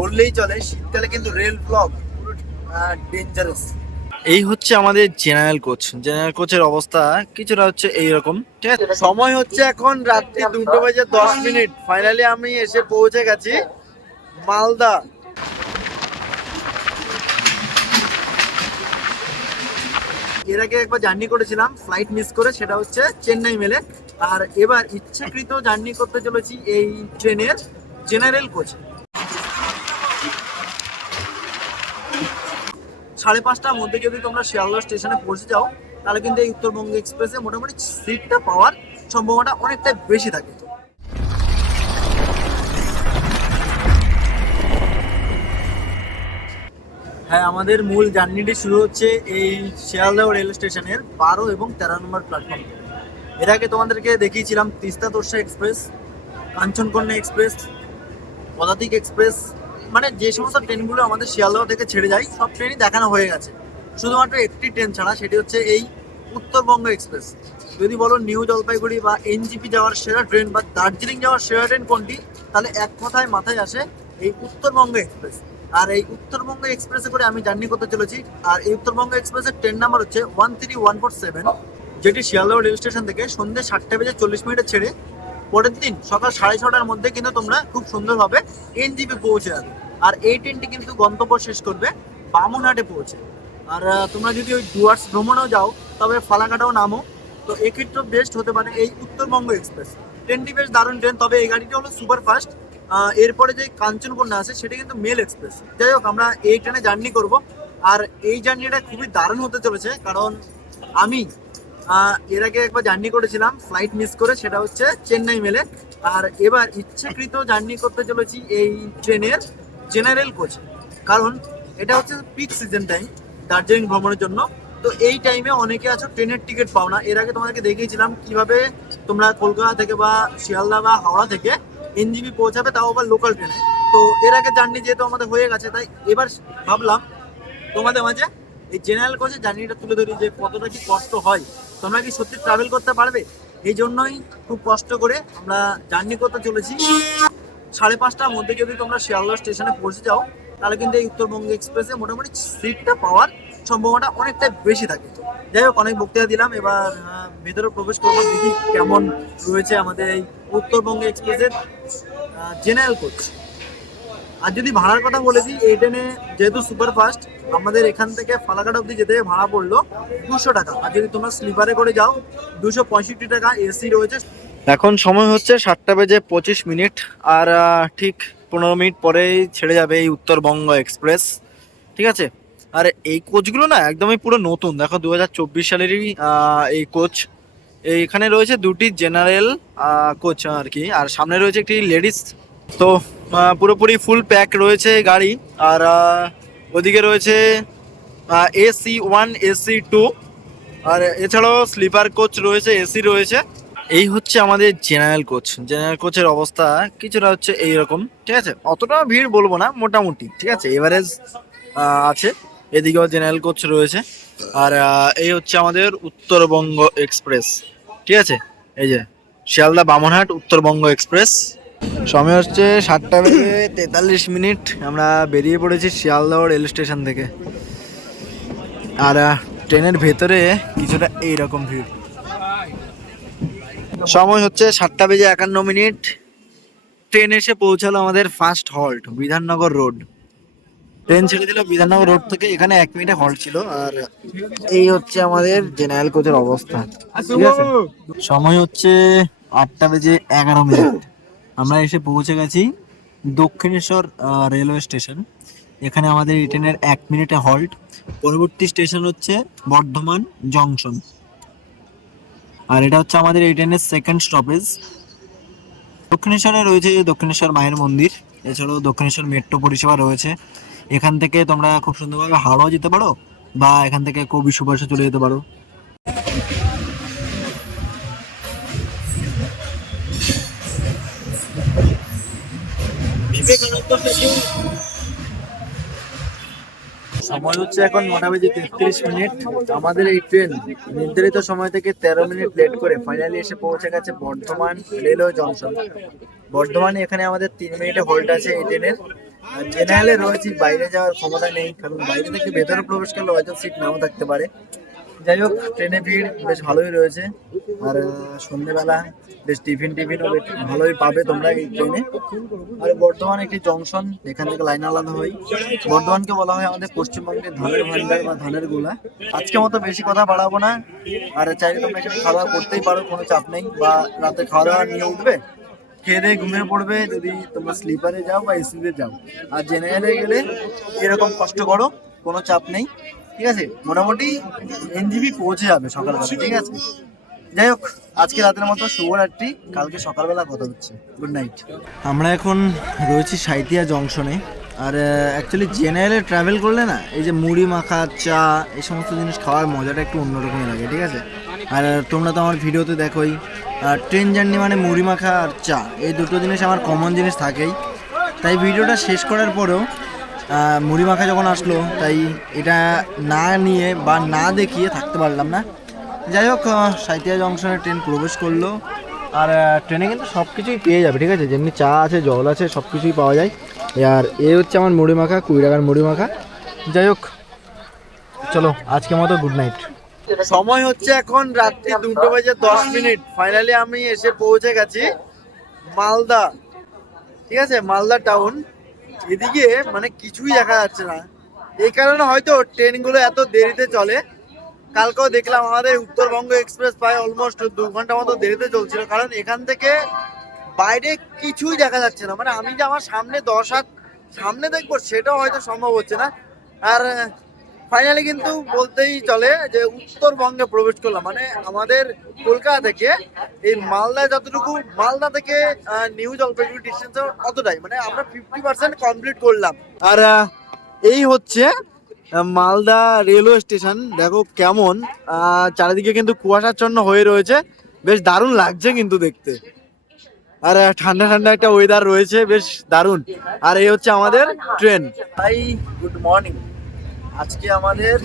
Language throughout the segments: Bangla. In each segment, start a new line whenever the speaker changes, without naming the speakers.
বললেই চলে, শীতকালে কিন্তু রেল ব্লক ডেঞ্জারাস
এই হচ্ছে আমাদের জেনারেল কোচ জেনারেল কোচের অবস্থা কিছুটা হচ্ছে এইরকম। ঠিক আছে?
সময় হচ্ছে এখন রাত্রি দুটো বাজে দশ মিনিট। ফাইনালি আমি এসে পৌঁছে গেছি মালদা। এর আগে একবার জার্নি করেছিলাম ফ্লাইট মিস করে, সেটা হচ্ছে চেন্নাই মেলে। আর এবার ইচ্ছাকৃত জার্নি করতে চলেছি এই ট্রেনের জেনারেল কোচে সাড়ে পাঁচটার মধ্যে যদি তোমরা শিয়ালদা স্টেশনে পৌঁছে যাও, তাহলে কিন্তু এই উত্তরবঙ্গ এক্সপ্রেসে মোটামুটি সিটটা পাওয়ার সম্ভাবনা অনেকটাই বেশি থাকে। হ্যাঁ আমাদের মূল জার্নিটি শুরু হচ্ছে এই শিয়ালদহ রেল স্টেশনের বারো এবং তেরো নম্বর প্ল্যাটফর্ম এর আগে তোমাদেরকে দেখিয়েছিলাম Teesta Torsa express, Kanchankanya express, Padatik express মানে যে সমস্ত ট্রেনগুলো আমাদের শিয়ালদহ থেকে ছেড়ে যায়, সব ট্রেনই দেখানো হয়ে গেছে। শুধুমাত্র একটি ট্রেন ছাড়া, সেটি হচ্ছে এই উত্তরবঙ্গ এক্সপ্রেস। যদি বলো নিউ জলপাইগুড়ি বা এনজিপি যাওয়ার সেরা ট্রেন বা দার্জিলিং যাওয়ার সেরা ট্রেন কোনটি, তাহলে এক কথায় মাথায় আসে এই উত্তরবঙ্গ এক্সপ্রেস। আর এই উত্তরবঙ্গ এক্সপ্রেসে করে আমি জার্নি করতে চলেছি। আর এই উত্তরবঙ্গ এক্সপ্রেসের ট্রেন নাম্বার হচ্ছে one three one four seven, যেটি শিয়ালদহ রেল স্টেশন থেকে সন্ধ্যে সাতটা বেজে চল্লিশ মিনিটে ছেড়ে পরের দিন সকাল সাড়ে ছটার মধ্যে কিন্তু তোমরা খুব সুন্দরভাবে এনজিপি পৌঁছে যাবে। আর এই ট্রেনটি কিন্তু গন্তব্য শেষ করবে বামনহাটে পৌঁছে। আর তোমরা যদি ওই ডুয়ার্স ভ্রমণেও যাও, তবে ফালাকাটাও নামো। তো এক্ষেত্রেও বেস্ট হতে পারে এই উত্তরবঙ্গ এক্সপ্রেস ট্রেনটি বেশ দারুণ ট্রেন তবে এই গাড়িটি হলো সুপার ফাস্ট এরপরে যে কাঞ্চনকন্যা আছে, সেটা কিন্তু মেল এক্সপ্রেস যাই হোক, আমরা এই ট্রেনে জার্নি করব। আর এই জার্নিটা খুবই দারুণ হতে চলেছে, কারণ আমি এর আগে একবার জার্নি করেছিলাম ফ্লাইট মিস করে, সেটা হচ্ছে চেন্নাই মেলে। আর এবার ইচ্ছাকৃত জার্নি করতে চলেছি এই ট্রেনের জেনারেল কোচ কারণ এটা হচ্ছে পিক সিজন টাইম দার্জিলিং ভ্রমণের জন্য। তো এই টাইমে অনেকে আছো, ট্রেনের টিকিট পাও না। এর আগে তোমাদেরকে দেখিয়েছিলাম কীভাবে তোমরা কলকাতা থেকে বা শিয়ালদা বা হাওড়া থেকে এনজিবি পৌঁছাবে, তাও আবার লোকাল ট্রেনে তো এর আগে জার্নি যেহেতু আমাদের হয়ে গেছে, তাই এবার ভাবলাম তোমাদের মাঝে এই জেনারেল কোচে জার্নিটা তুলে ধরি যে কতটা কি কষ্ট হয় তোমরা কি সত্যি ট্রাভেল করতে পারবে? এই জন্যই খুব কষ্ট করে আমরা জার্নি করতে চলেছি। সাড়ে পাঁচটার মধ্যে যদি তোমরা শিয়ালদা স্টেশনে পৌঁছে যাও তাহলে কিন্তু এই উত্তরবঙ্গ এক্সপ্রেসে মোটামুটি সিটটা পাওয়ার সম্ভাবনা অনেকটাই বেশি থাকে। যাই হোক অনেক বক্তৃতা দিলাম। এবার আহ, ভেতরে প্রবেশ করব দেখি কেমন রয়েছে আমাদের এই উত্তরবঙ্গ এক্সপ্রেসের জেনারেল কোচ আর যদি ভাড়ার কথা বলে দিই, এই ট্রেনে যেহেতু সুপার ফাস্ট আমাদের এখান থেকে ফালাকাট অব্দি যেতে ভাড়া পড়ল দুশো টাকা। আর যদি তোমরা স্লিপারে করে যাও, দুশো পঁয়ষট্টি টাকা এসি রয়েছে।
এখন সময় হচ্ছে সাতটা বেজে পঁচিশ মিনিট, আর ঠিক পনেরো মিনিট পরেই ছেড়ে যাবে এই উত্তরবঙ্গ এক্সপ্রেস, ঠিক আছে? আর এই কোচগুলো না একদমই পুরো নতুন। দেখো দু হাজার চব্বিশ সালেরই এই কোচ। এইখানে রয়েছে দুটি জেনারেল কোচ আর কি। আর সামনে রয়েছে একটি লেডিস তো পুরোপুরি ফুল প্যাক রয়েছে গাড়ি। আর ওদিকে রয়েছে এসি ওয়ান এসি টু আর এছাড়াও স্লিপার কোচ রয়েছে এসি রয়েছে। এই হচ্ছে আমাদের জেনারেল কোচ জেনারেল কোচের অবস্থা কিছুটা হচ্ছে এইরকম, ঠিক আছে? অতটা ভিড় বলব না, মোটামুটি, ঠিক আছে? এভারেজ আছে। এদিকেও জেনারেল কোচ রয়েছে। আর এই হচ্ছে আমাদের উত্তরবঙ্গ এক্সপ্রেস ঠিক আছে? এই যে, শিয়ালদা বামনহাট উত্তরবঙ্গ এক্সপ্রেস সময় হচ্ছে সাতটা বেজে তেতাল্লিশ মিনিট। আমরা বেরিয়ে পড়েছি শিয়ালদহ রেল স্টেশন থেকে। আর ট্রেনের ভেতরে কিছুটা এইরকম ভিড়। সময় হচ্ছে সাতটা বেজে একান্ন মিনিট। ট্রেন এসে পৌঁছালো আমাদের first halt, Bidhannagar road. Train ছেড়ে দিল বিধাননগর রোড থেকে, এখানে এক মিনিটে হল্ট ছিল। আর এই হচ্ছে আমাদের জেনারেল কোচের অবস্থা। ঠিক আছে? সময় হচ্ছে আটটা বেজে এগারো মিনিট। আমরা এসে পৌঁছে গেছি দক্ষিণেশ্বর রেলওয়ে স্টেশন এখানে আমাদের এই ট্রেনের এক মিনিটে হল্ট পরবর্তী স্টেশন হচ্ছে বর্ধমান জংশন আর এটা হচ্ছে আমাদের এই ট্রেনের সেকেন্ড স্টপেজ দক্ষিণেশ্বরে রয়েছে দক্ষিণেশ্বর মায়ের মন্দির। এছাড়াও দক্ষিণেশ্বর মেট্রো পরিষেবা রয়েছে। এখান থেকে তোমরা খুব সুন্দরভাবে হাওড়াও যেতে পারো বা এখান থেকে কবি সুভাষে চলে যেতে পারো।
সময় হচ্ছে এখন বেজে তেত্রিশ মিনিট। আমাদের এই ট্রেন নির্ধারিত সময় থেকে তেরো মিনিট লেট করে ফাইনালি এসে পৌঁছে গেছে বর্ধমান রেলওয়ে জংশন বর্ধমানে এখানে আমাদের তিন মিনিটে হোল্ড আছে এই ট্রেনের। জেনারেলে রয়েছে, বাইরে যাওয়ার ক্ষমতা নেই, কারণ বাইরে থেকে ভেতরে প্রবেশ করলে হয়তো সিট নাও থাকতে পারে। যাই হোক, ট্রেনে ভিড়, বেশ ভালোই রয়েছে। আর সন্ধেবেলা বেশ টিফিন টিফিনও বেশ ভালোই পাবে তোমরা এই ট্রেনে। আর বর্ধমান একটি জংশন, এখান থেকে লাইন আলাদা হয়। বর্ধমানকে বলা হয় আমাদের পশ্চিমবঙ্গের ধানের ভান্ডার বা ধানের গোলা। আজকে মতো বেশি কথা বাড়াবো না। আর চাইলে তোমরা এখানে খাওয়া দাওয়া করতেই পারো, কোনো চাপ নেই। বা রাতে খাওয়া দাওয়া নিয়ে উঠবে, খেয়ে দিয়ে ঘুমিয়ে পড়বে, যদি তোমরা স্লিপারে যাও বা এসিতে যাও। আর জেনারেলে গেলে এরকম কষ্ট করো, কোনো চাপ নেই। ঠিক আছে? মোটামুটি এনজিবি পৌঁছে যাবে সকালবেলা ঠিক আছে? যাই হোক আজকে রাতের মতো শুভরাত্রি কালকে সকালবেলা কথা হচ্ছে। গুড নাইট আমরা এখন রয়েছি সাইতিয়া জংশনে। আর অ্যাকচুয়ালি জেনারেলে ট্রাভেল করলে না এই যে মুড়ি মাখা চা এই সমস্ত জিনিস খাওয়ার মজাটা একটু অন্যরকমই লাগে ঠিক আছে? আর তোমরা তো আমার ভিডিওতে দেখোই আর ট্রেন জার্নি মানে মুড়ি মাখা আর চা এই দুটো জিনিস আমার কমন জিনিস থাকেই। তাই ভিডিওটা শেষ করার পরেও মুড়ি মাখা যখন আসলো তাই এটা না নিয়ে বা না দেখিয়ে থাকতে পারলাম না। যাই হোক আহ, সাঁইথিয়া জংশনে ট্রেন প্রবেশ করল। আর ট্রেনে কিন্তু সব কিছুই পেয়ে যাবে ঠিক আছে? যেমনি চা আছে জল আছে সব কিছুই পাওয়া যায়। আর এ হচ্ছে আমার মুড়ি মাখা কুড়ি টাকার মুড়ি মাখা। যাই হোক চলো আজকের মতো গুড নাইট সময় হচ্ছে এখন রাত্রি দুটো বাজে দশ মিনিট। ফাইনালি আমি এসে পৌঁছে গেছি মালদা ঠিক আছে? মালদা টাউন এদিকে মানে কিছুই দেখা যাচ্ছে না। এই কারণে হয়তো ট্রেনগুলো এত দেরিতে চলে। কালকেও দেখলাম আমাদের উত্তরবঙ্গ এক্সপ্রেস প্রায় অলমোস্ট দু ঘণ্টা মতো দেরিতে চলছিল। কারণ এখান থেকে বাইরে কিছুই দেখা যাচ্ছে না। মানে আমি যে আমার সামনে দশ হাত সামনে দেখব, সেটাও হয়তো সম্ভব হচ্ছে না। আর ফাইনালি কিন্তু বলতেই চলে যে উত্তরবঙ্গে প্রবেশ করলাম। মানে আমাদের কলকাতা থেকে এই মালদায় যতটুকু, মালদা থেকে নিউ জলপাইগুড়ি ডিস্টেন্স অতটাই। মানে আমরা ফিফটি পার্সেন্ট কমপ্লিট করলাম। আর এই হচ্ছে মালদা রেলওয়ে স্টেশন দেখো কেমন চারিদিকে কিন্তু কুয়াশাচ্ছন্ন হয়ে রয়েছে। বেশ দারুণ লাগছে কিন্তু দেখতে। আর ঠান্ডা ঠান্ডা একটা ওয়েদার রয়েছে, বেশ দারুণ। আর এই হচ্ছে আমাদের ট্রেন হাই গুড মর্নিং আজকে আমাদের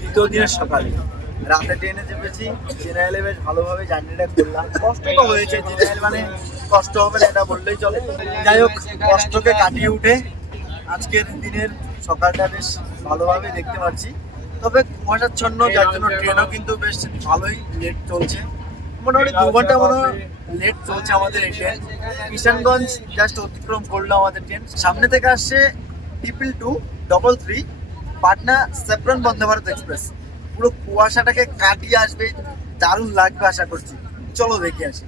দ্বিতীয় দিনের সকালে। রাতে ট্রেনে চেপেছি, জেনারেলে বেশ ভালোভাবে জার্নিটা করলাম। কষ্ট তো হয়েছে, জেনারেল মানে কষ্ট হবে না, এটা বললেই চলে। যাই হোক, কষ্টকে কাটিয়ে উঠে আজকের দিনের সকালটা বেশ ভালোভাবে দেখতে পাচ্ছি। তবে কুয়াশাচ্ছন্ন, যার জন্য ট্রেনও কিন্তু বেশ ভালোই লেট চলছে। মোটামুটি দু ঘণ্টা মনে লেট চলছে আমাদের এই ট্রেন কিষানগঞ্জ জাস্ট অতিক্রম করল আমাদের ট্রেন সামনে থেকে আসছে triple two double three Patna সেপ্রন Vande Bharat express. পুরো কুয়াশাটাকে কাটিয়ে আসবে, দারুণ লাগবে আশা করছি। চলো দেখে আসি।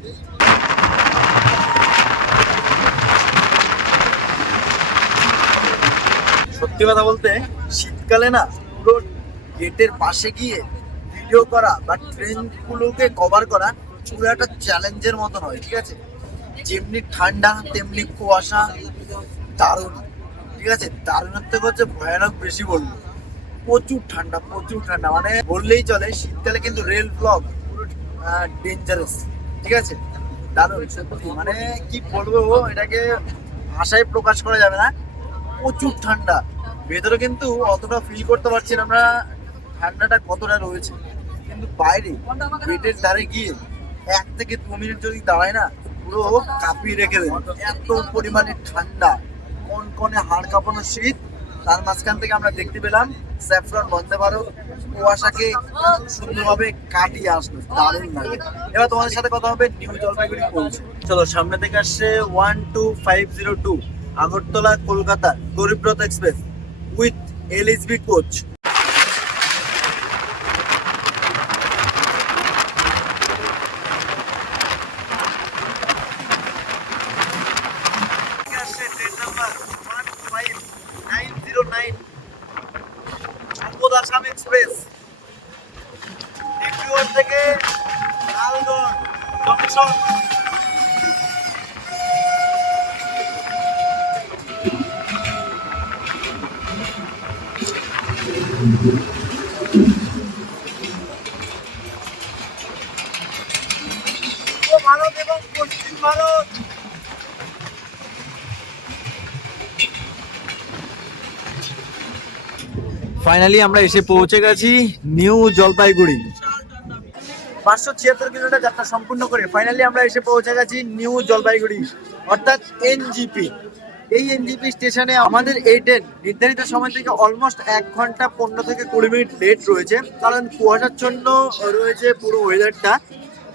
সত্যি কথা বলতে, শীতকালে না পুরো গেটের পাশে গিয়ে ভিডিও করা বা ট্রেনগুলোকে কভার করা পুরো একটা চ্যালেঞ্জের মতন হয়, ঠিক আছে? যেমনি ঠান্ডা, তেমনি কুয়াশা, দারুণ। ঠিক আছে? দারুণের থেকে হচ্ছে, ভয়ানক বেশি বলব প্রচুর ঠান্ডা প্রচুর ঠান্ডা। মানে বললেই চলে, শীতকালে কিন্তু রেল ব্লক ডেঞ্জারাস ঠিক আছে? দারুণ, সত্যি। মানে কি বলব এটাকে ভাষায় প্রকাশ করা যাবে না। প্রচুর ঠান্ডা। ভেতরে কিন্তু অতটা ফিল করতে পারছি না আমরা। ঠান্ডাটা কতটা রয়েছে। কিন্তু বাইরে গেটের ধারে গিয়ে এক থেকে দু মিনিট যদি দাঁড়ায় না, পুরো কাঁপিয়ে রেখে দেবে। এত পরিমাণে ঠান্ডা। কনকনে হাড় কাঁপানো শীত, তার মাঝখান থেকে আমরা দেখতে পেলাম স্যাফরন বন্দে ভারত কুয়াশাকে সুন্দরভাবে কাটিয়ে আসলো, দারুণ লাগে। এবার তোমাদের সাথে কথা হবে নিউ জলপাইগুড়ি পৌঁছে চলো, সামনে থেকে আসছে one two five zero two Agartala, Kolkata Garibrath express, with LSB coach Assam express ডিপিওর থেকে লালগড় জংশন পূর্ব ভারত এবং পশ্চিম ভারত। ফাইনালি আমরা এসে পৌঁছে গেছি নিউ জলপাইগুড়ি। পাঁচশো ছিয়াত্তর কিলোমিটার যাত্রা সম্পূর্ণ করে ফাইনালি আমরা এসে পৌঁছে গেছি নিউ জলপাইগুড়ি অর্থাৎ এনজিপি এই এনজিপি স্টেশনে আমাদের এই ট্রেন নির্ধারিত সময় থেকে অলমোস্ট এক ঘণ্টা পনেরো থেকে কুড়ি মিনিট লেট রয়েছে কারণ কুয়াশাচ্ছন্ন রয়েছে পুরো ওয়েদারটা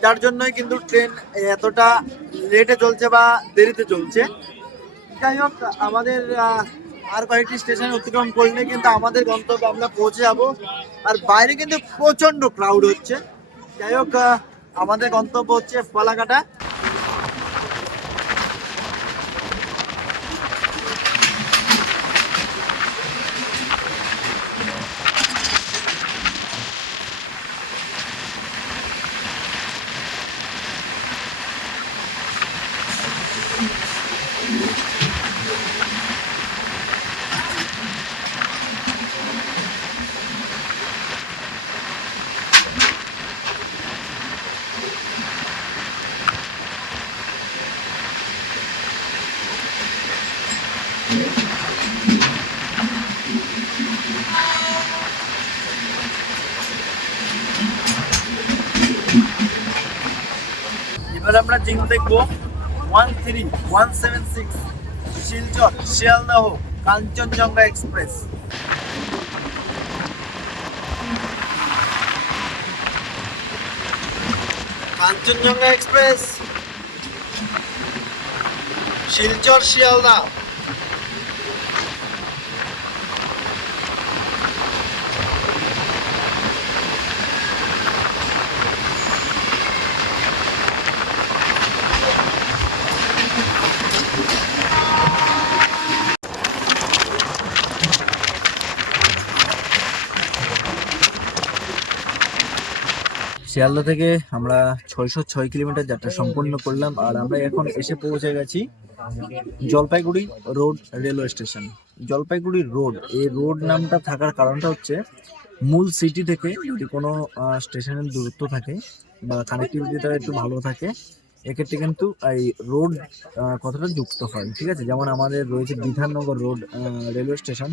যার জন্যই কিন্তু ট্রেন এতটা লেটে চলছে বা দেরিতে চলছে। যাই হোক, আমাদের আর কয়েকটি স্টেশন অতিক্রম করলে কিন্তু আমাদের গন্তব্যে আমরা পৌঁছে যাব। আর বাইরে কিন্তু প্রচণ্ড ক্রাউড হচ্ছে। যাই হোক আমাদের গন্তব্য হচ্ছে ফলাকাটা। এবার আমরা জিম দেখব one three, one seven six, Silchar, Sealdah, Kanchenjunga express. Kanchenjunga express, Silchar Sealdah Sealdah থেকে আমরা ছয়শো ছয় কিলোমিটার যাত্রা সম্পন্ন করলাম আর আমরা এখন এসে পৌঁছে গেছি Jalpaiguri road railway station. Jalpaiguri road, এই রোড নামটা থাকার কারণটা হচ্ছে মূল সিটি থেকে যদি কোনো স্টেশনের দূরত্ব থাকে বা কানেক্টিভিটিটা একটু ভালো থাকে, এক্ষেত্রে কিন্তু এই রোড কথাটা যুক্ত হয়, ঠিক আছে? যেমন আমাদের রয়েছে বিধাননগর রোড রেলওয়ে স্টেশন।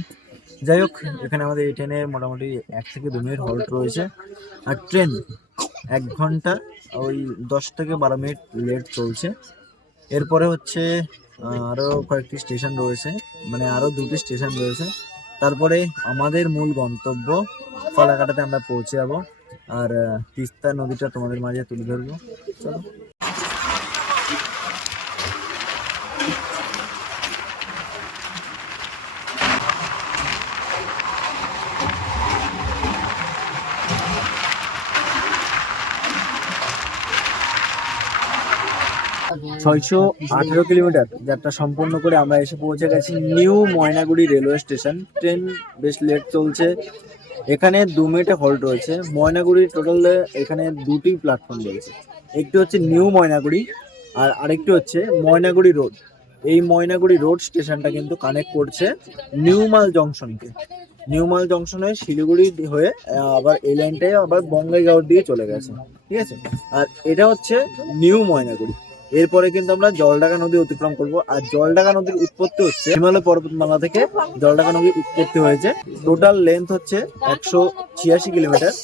যাই হোক, এখানে আমাদের এই ট্রেনে মোটামুটি এক থেকে দু মিনিট হল্ট রয়েছে। আর ট্রেন এক ঘণ্টা, ওই দশ থেকে বারো মিনিট লেট চলছে। এরপরে হচ্ছে আরও আরও কয়েকটি স্টেশন রয়েছে মানে আরও দুটি স্টেশন রয়েছে। তারপরে আমাদের মূল গন্তব্য ফলাকাটাতে আমরা পৌঁছে যাব। আর তিস্তা নদীটা তোমাদের মাঝে তুলে ধরবো। চলো। ছয়শো আঠেরো কিলোমিটার যাত্রা সম্পন্ন করে আমরা এসে পৌঁছে গেছি new Maynaguri railway station. Train বেশ লেট চলছে। এখানে দু মিনিটে হল্ট রয়েছে। ময়নাগুড়ি টোটাল এখানে দুটি প্ল্যাটফর্ম রয়েছে। একটি হচ্ছে নিউ ময়নাগুড়ি আর আরেকটি হচ্ছে ময়নাগুড়ি রোড এই ময়নাগুড়ি রোড স্টেশনটা কিন্তু কানেক্ট করছে নিউমাল জংশনকে। নিউমাল জংশনে শিলিগুড়ি হয়ে আবার এই লাইনটাই আবার বঙ্গাইগাঁওর দিকে চলে গেছে। ঠিক আছে? আর এটা হচ্ছে নিউ ময়নাগুড়ি। এরপরে কিন্তু আমরা জলডাকা নদী অতিক্রম করব। আর জলডাকা নদীর উৎপত্তি হচ্ছে হিমালয় পর্বতমালা থেকে জলডাকা নদীর উৎপত্তি হয়েছে। টোটাল লেন্থ হচ্ছে একশো ছিয়াশি কিলোমিটার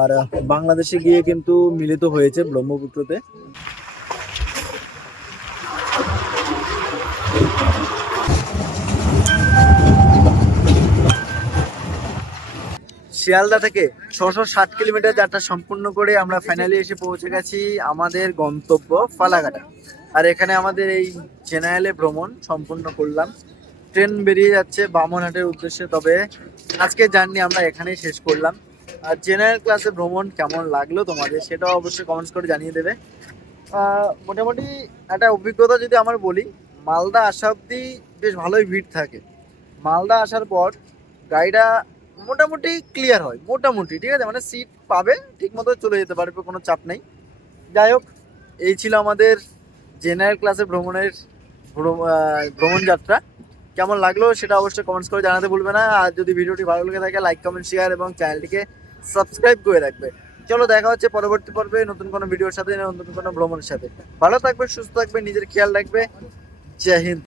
আর বাংলাদেশে গিয়ে কিন্তু মিলিত হয়েছে ব্রহ্মপুত্রতে। শিয়ালদা থেকে ছশো ষাট কিলোমিটার যাত্রা সম্পূর্ণ করে আমরা ফাইনালি এসে পৌঁছে গেছি আমাদের গন্তব্য ফালাকাটা। আর এখানে আমাদের এই জেনারেলে ভ্রমণ সম্পূর্ণ করলাম। ট্রেন বেরিয়ে যাচ্ছে বামনহাটের উদ্দেশ্যে, তবে আজকে জার্নি আমরা এখানেই শেষ করলাম। আর জেনারেল ক্লাসে ভ্রমণ কেমন লাগল তোমাদের সেটাও অবশ্যই কমেন্টস করে জানিয়ে দেবে। মোটামুটি একটা অভিজ্ঞতা যদি আমার বলি, মালদা আসা অব্দি বেশ ভালোই ভিড় থাকে। মালদা আসার পর গাড়িটা মোটামুটি ক্লিয়ার হয়, মোটামুটি, ঠিক আছে? মানে সিট পাবে ঠিক মতো চলে যেতে পারবে, কোনো চাপ নেই। যাই হোক, এই ছিল আমাদের জেনারেল ক্লাসে ভ্রমণের ভ্রমণ যাত্রা। কেমন লাগল সেটা অবশ্যই কমেন্টস করে জানাতে ভুলবে না। আর যদি ভিডিওটি ভালো লেগে থাকে লাইক কমেন্ট শেয়ার এবং চ্যানেলটিকে সাবস্ক্রাইব করে রাখবে। চলো, দেখা হচ্ছে পরবর্তী পর্বে নতুন কোনো ভিডিওর সাথে, নতুন কোনো ভ্রমণের সাথে। ভালো থাকবে, সুস্থ থাকবে, নিজের খেয়াল রাখবে। জয় হিন্দ।